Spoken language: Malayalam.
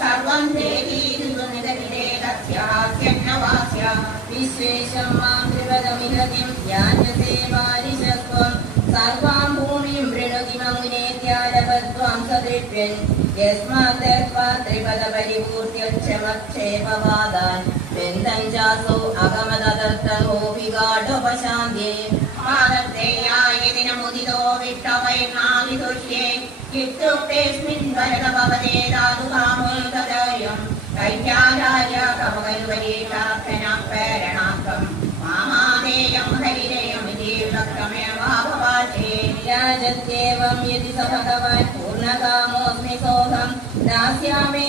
സർവം വിശ്വേശം മാതൃപദമിഹതിം യാജസേ ബാലിശത്വം സർവാം ഭൂമിം വൃണുതിമമുനേത്യാലപത്വാം സദൃപ്യൻ യസ്മാത്പരിപൂർത്യക്ഷമക്ഷേപവാദാൻ ബന്ധം ചാസോ അകമതദത്തനോപികാഠോപശാന്ത്യേ പാദത്തേയായതിനമുദിതോ വിട്ടവൈർനാദിതുഷ്യേ ഇത്യുക്തേസ്മിൻ ഭരതഭവതേ ധാതുകാമോദയം കൈത്യാരായ കമകൽവരീഷാർത്ഥനാപേരണാർത്ഥം മാമാദേയം ഹരിരയമിതീർണക്രമേവാഭവാചേ രാജത്യേവം യതി സ ഭഗവാൻ പൂർണ്ണകാമോസ്മി സോഹം ദാസ്യാമേ